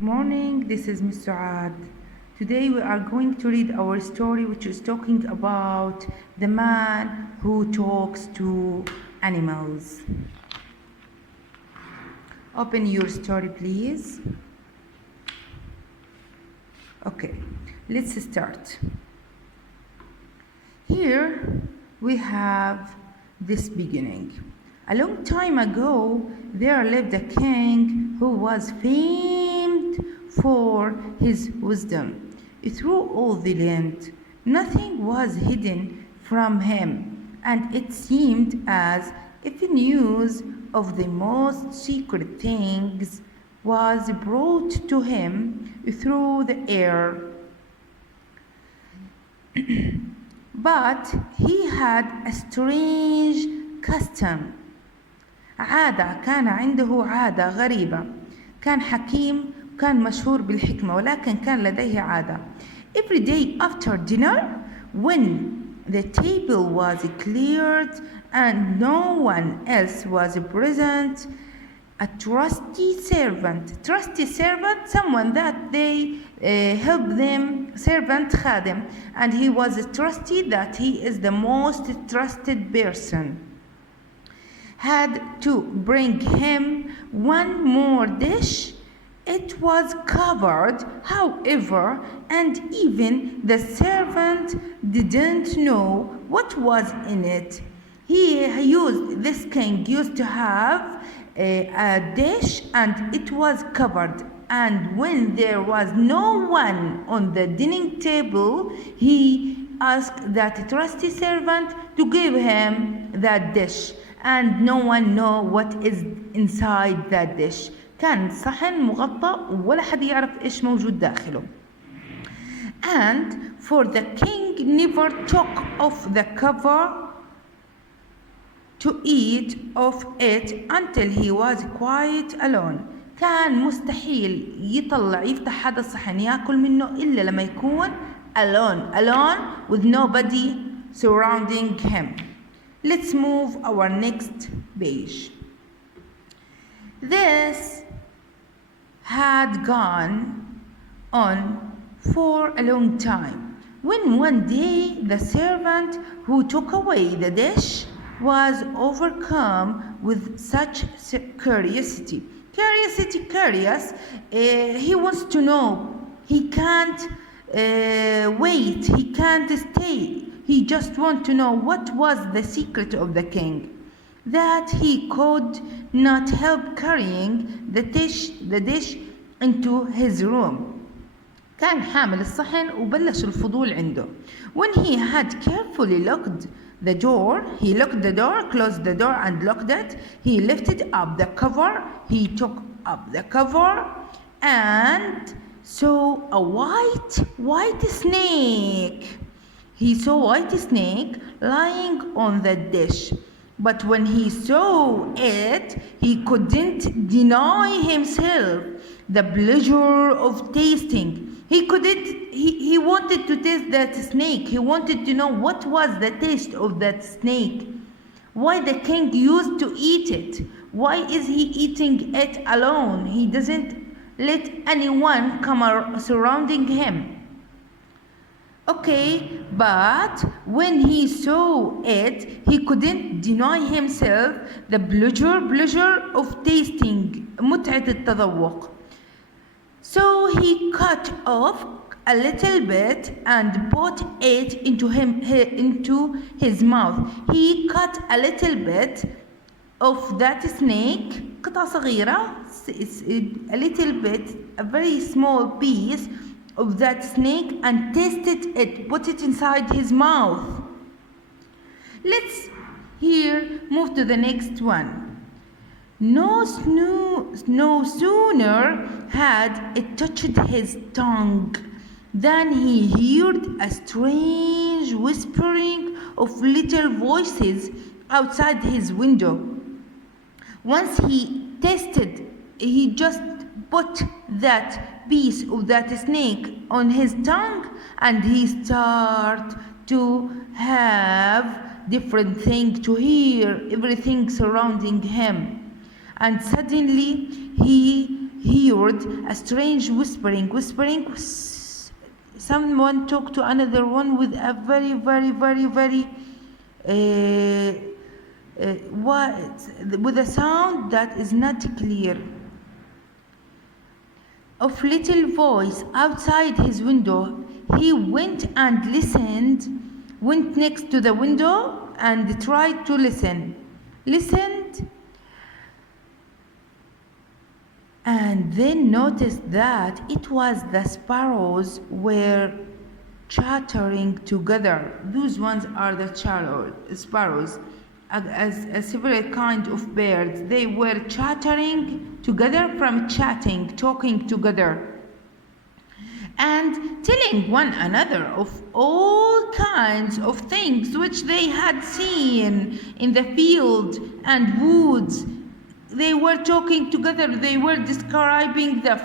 Good morning, this is Ms. Suad. Today we are going to read our story, which is talking about the man who talks to animals. Open your story, please. Okay, let's start. Here we have this beginning. A long time ago, there lived a king who was famed for his wisdom. Through all the land, nothing was hidden from him, and it seemed as if news of the most secret things was brought to him through the air. But he had a strange custom. كان عنده عادة غريبة. كان حكيم وكان مشهور بالحكمة ولكن كان لديه عادة. Every day after dinner, when the table was cleared and no one else was present, a trusty servant, someone that they help them, servant خادم, and he was trusty, that he is the most trusted person, had to bring him one more dish. It was covered, however, and even the servant didn't know what was in it. This king used to have a dish and it was covered, and when there was no one on the dining table, he asked that trusty servant to give him that dish, and no one know what is inside that dish. كان صحن مغطى ولا حد يعرف إيش موجود داخله. And for the king never took off the cover to eat of it until he was quite alone. كان مستحيل يفتح هذا الصحن ياكل منه إلا لما يكون alone with nobody surrounding him. Let's move our next page. This had gone on for a long time, when one day the servant who took away the dish was overcome with such curiosity. Curious. He wants to know. He can't wait. He can't stay. He just wants to know what was the secret of the king, that he could not help carrying the dish into his room. كان حامل الصحن وبلش الفضول عنده. When he had carefully locked the door, closed the door and locked it. He lifted up the cover. He took up the cover and saw a white snake. He saw a white snake lying on the dish. But when he saw it, he couldn't deny himself the pleasure of tasting. He wanted to taste that snake. He wanted to know what was the taste of that snake. Why the king used to eat it. Why is he eating it alone? He doesn't let anyone come surrounding him. Okay, but when he saw it, he couldn't deny himself the pleasure of tasting, متعة التذوق. So he cut off a little bit and put it into his mouth. He cut a little bit of that snake, قطعة صغيرة, a little bit, a very small piece of that snake, and tasted it, put it inside his mouth. Let's here move to the next one. No sooner had it touched his tongue than he heard a strange whispering of little voices outside his window. Once he tasted, he just put that piece of that snake on his tongue, and he started to have different things to hear, everything surrounding him. And suddenly he heard a strange whispering. Someone talked to another one with a very with a sound that is not clear, of little voice outside his window. He went and listened, went next to the window and tried to listened, and then noticed that it was the sparrows were chattering together. Those ones are the sparrows, a several kind of birds. They were chattering together from chatting, talking together, and telling one another of all kinds of things which they had seen in the field and woods. They were talking together. They were describing the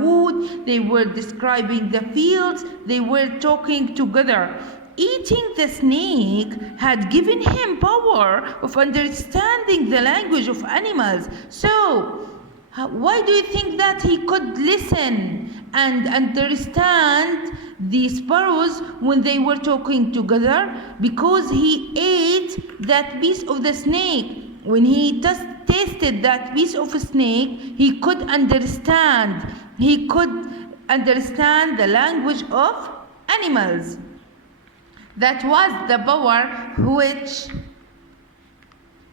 wood. They were describing the fields. They were talking together. Eating the snake had given him power of understanding the language of animals. So, why do you think that he could listen and understand the sparrows when they were talking together? Because he ate that piece of the snake. When he tasted that piece of a snake, he could understand. He could understand the language of animals. That was the power which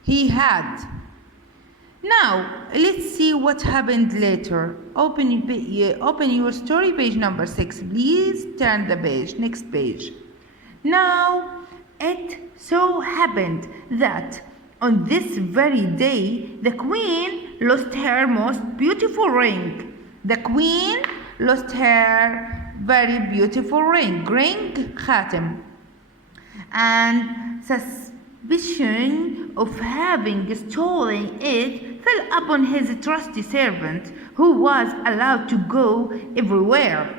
he had. Now, let's see what happened later. Open your story, page number 6. Please turn the page, next page. Now, it so happened that on this very day, the queen lost her most beautiful ring. The queen lost her very beautiful ring, خاتم. And suspicion of having stolen it fell upon his trusty servant, who was allowed to go everywhere.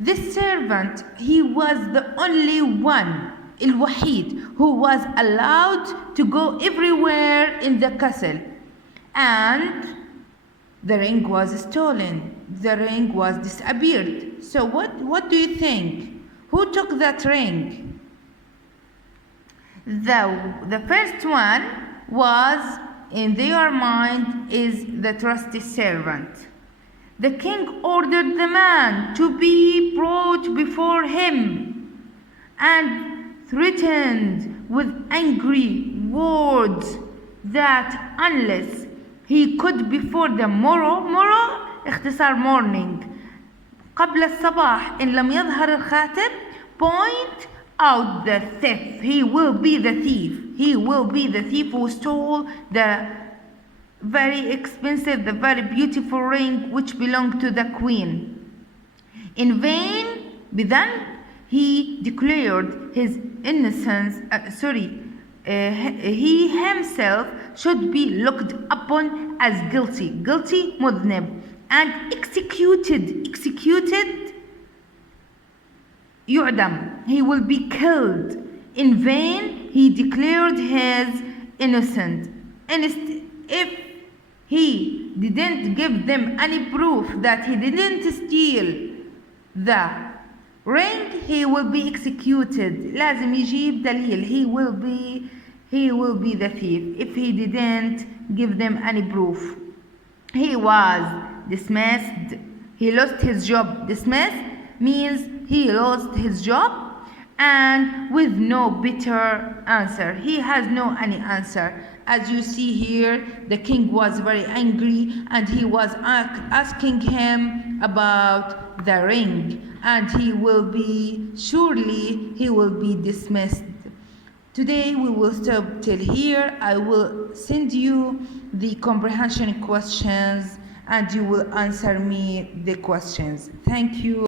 This servant, he was the only one, الوحيد, who was allowed to go everywhere in the castle. And the ring was stolen. The ring was disappeared. So what do you think? Who took that ring? The first one was, in their mind, is the trusty servant. The king ordered the man to be brought before him and threatened with angry words that unless he could before the morrow اختصار morning, قبل الصباح إن لم يظهر الخاتم, point out the thief. He will be the thief. He will be the thief who stole the very expensive, the very beautiful ring which belonged to the queen. In vain, بذنب, he declared his innocence. He himself should be looked upon as guilty, مذنب, and executed, يعدم. He will be killed. In vain, he declared his innocent. If he didn't give them any proof that he didn't steal the ring, he will be executed. لازم يجيب دليل. He will be the thief if he didn't give them any proof. He was dismissed. He lost his job. Dismissed means he lost his job, and with no better answer. He has no any answer. As you see here, the king was very angry and he was asking him about the ring, and surely he will be dismissed. Today we will stop till here. I will send you the comprehension questions and you will answer me the questions. Thank you.